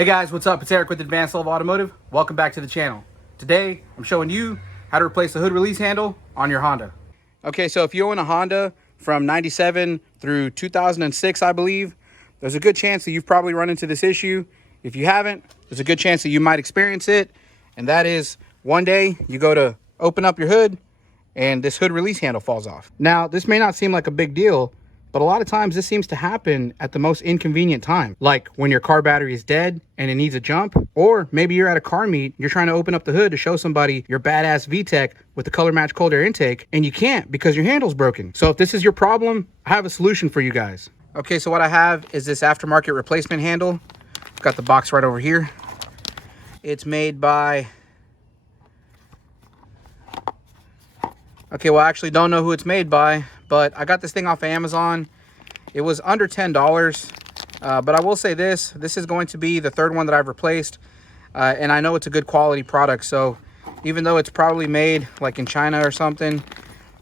Hey guys, what's up? It's Eric with Advanced Level Automotive. Welcome back to the channel. Today, I'm showing you how to replace the hood release handle on your Honda. Okay, so if you own a Honda from 97 through 2006, I believe, there's a good chance that you've probably run into this issue. If you haven't, there's a good chance that you might experience it. And that is, one day you go to open up your hood and this hood release handle falls off. Now, this may not seem like a big deal, but a lot of times this seems to happen at the most inconvenient time, like when your car battery is dead and it needs a jump, or maybe you're at a car meet, you're trying to open up the hood to show somebody your badass VTEC with the color match cold air intake, and you can't because your handle's broken. So if this is your problem, I have a solution for you guys. Okay, so what I have is this aftermarket replacement handle. I've got the box right over here. It's made by... Okay, well, I actually don't know who it's made by, but I got this thing off of Amazon. It was under $10, but I will say this is going to be the third one that I've replaced, and I know it's a good quality product. So even though it's probably made like in China or something,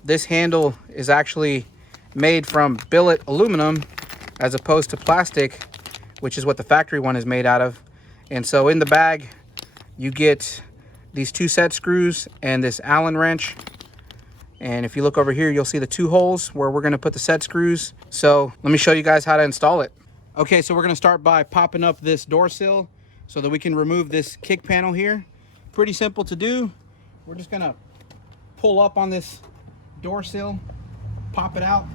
this handle is actually made from billet aluminum as opposed to plastic, which is what the factory one is made out of. And so in the bag, you get these 2 set screws and this Allen wrench. And if you look over here, you'll see the 2 holes where we're going to put the set screws. So let me show you guys how to install it. Okay, so we're going to start by popping up this door sill so that we can remove this kick panel here. Pretty simple to do. We're just going to pull up on this door sill, pop it out.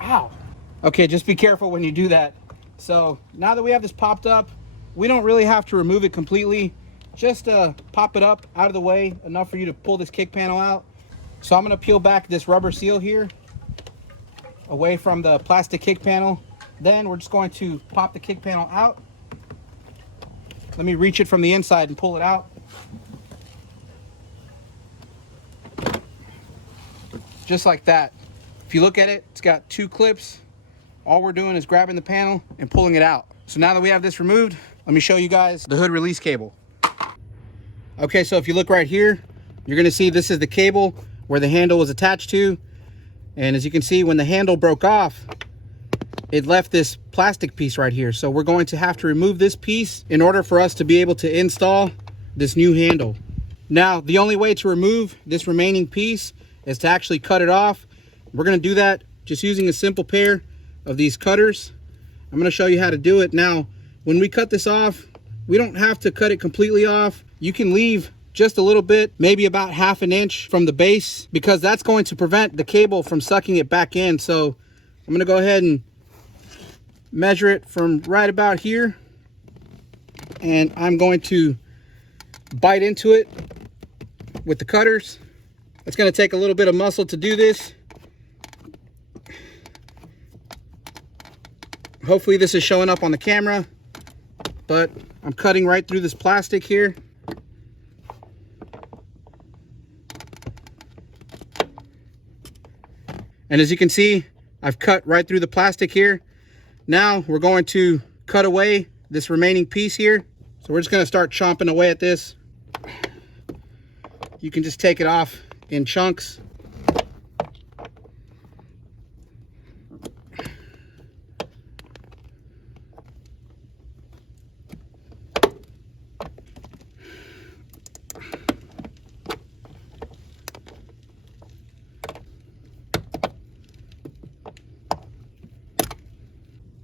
Ow. Okay, just be careful when you do that. So now that we have this popped up, we don't really have to remove it completely. Just pop it up out of the way, enough for you to pull this kick panel out. So I'm going to peel back this rubber seal here away from the plastic kick panel. Then we're just going to pop the kick panel out. Let me reach it from the inside and pull it out. Just like that. If you look at it, it's got 2 clips. All we're doing is grabbing the panel and pulling it out. So now that we have this removed, let me show you guys the hood release cable. Okay, so if you look right here, you're going to see this is the cable where the handle was attached to. And as you can see, when the handle broke off, it left this plastic piece right here. So we're going to have to remove this piece in order for us to be able to install this new handle. Now, the only way to remove this remaining piece is to actually cut it off. We're going to do that just using a simple pair of these cutters. I'm going to show you how to do it. Now, when we cut this off, we don't have to cut it completely off. You can leave just a little bit, maybe about 1/2 inch from the base, because that's going to prevent the cable from sucking it back in. So I'm going to go ahead and measure it from right about here. And I'm going to bite into it with the cutters. It's going to take a little bit of muscle to do this. Hopefully this is showing up on the camera, but I'm cutting right through this plastic here. And as you can see, I've cut right through the plastic here. Now we're going to cut away this remaining piece here. So we're just going to start chomping away at this. You can just take it off in chunks.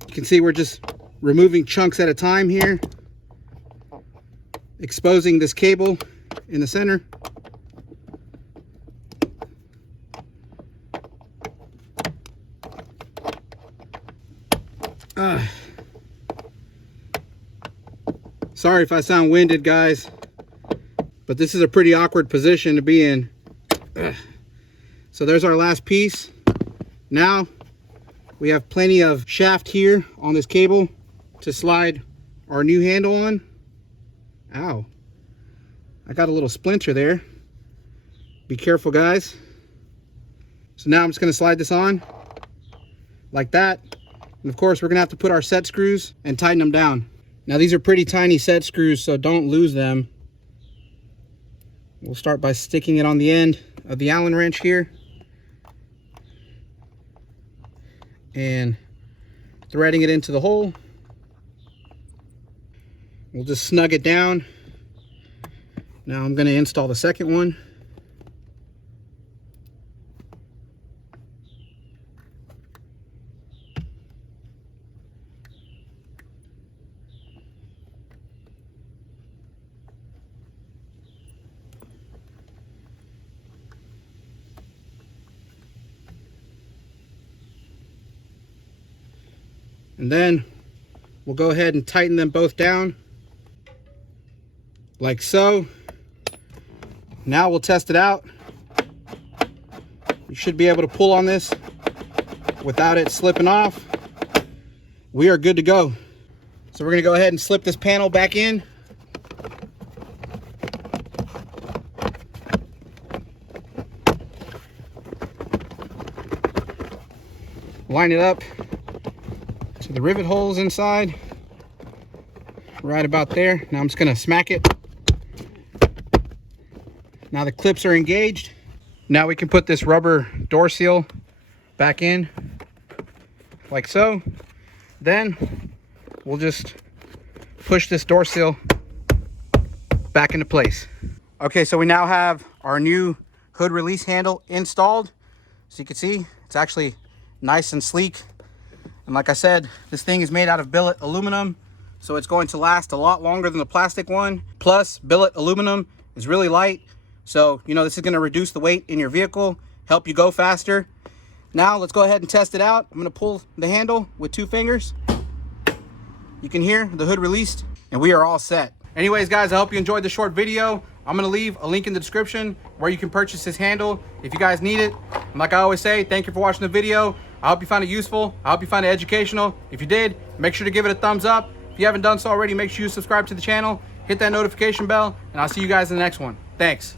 You can see we're just removing chunks at a time here, exposing this cable in the center. Sorry if I sound winded, guys, but this is a pretty awkward position to be in. So there's our last piece. Now we have plenty of shaft here on this cable to slide our new handle on. Ow. I got a little splinter there. Be careful, guys. So now I'm just going to slide this on like that. And of course, we're going to have to put our set screws and tighten them down. Now, these are pretty tiny set screws, so don't lose them. We'll start by sticking it on the end of the Allen wrench here. And threading it into the hole. We'll just snug it down. Now I'm going to install the second one. And then we'll go ahead and tighten them both down like so. Now we'll test it out. You should be able to pull on this without it slipping off. We are good to go. So we're gonna go ahead and slip this panel back in. Line it up to the rivet holes inside, right about there. Now I'm just gonna smack it. Now the clips are engaged. Now we can put this rubber door seal back in, like so. Then we'll just push this door seal back into place. Okay, so we now have our new hood release handle installed. So you can see, it's actually nice and sleek. And like I said, this thing is made out of billet aluminum, so it's going to last a lot longer than the plastic one. Plus, billet aluminum is really light, so you know this is going to reduce the weight in your vehicle, help you go faster. Now let's go ahead and test it out. I'm going to pull the handle with 2 fingers. You can hear the hood released, and we are all set. Anyways, guys, I hope you enjoyed the short video. I'm going to leave a link in the description where you can purchase this handle if you guys need it. And like I always say, thank you for watching the video. I hope you found it useful. I hope you found it educational. If you did, make sure to give it a thumbs up. If you haven't done so already, make sure you subscribe to the channel, hit that notification bell, and I'll see you guys in the next one. Thanks.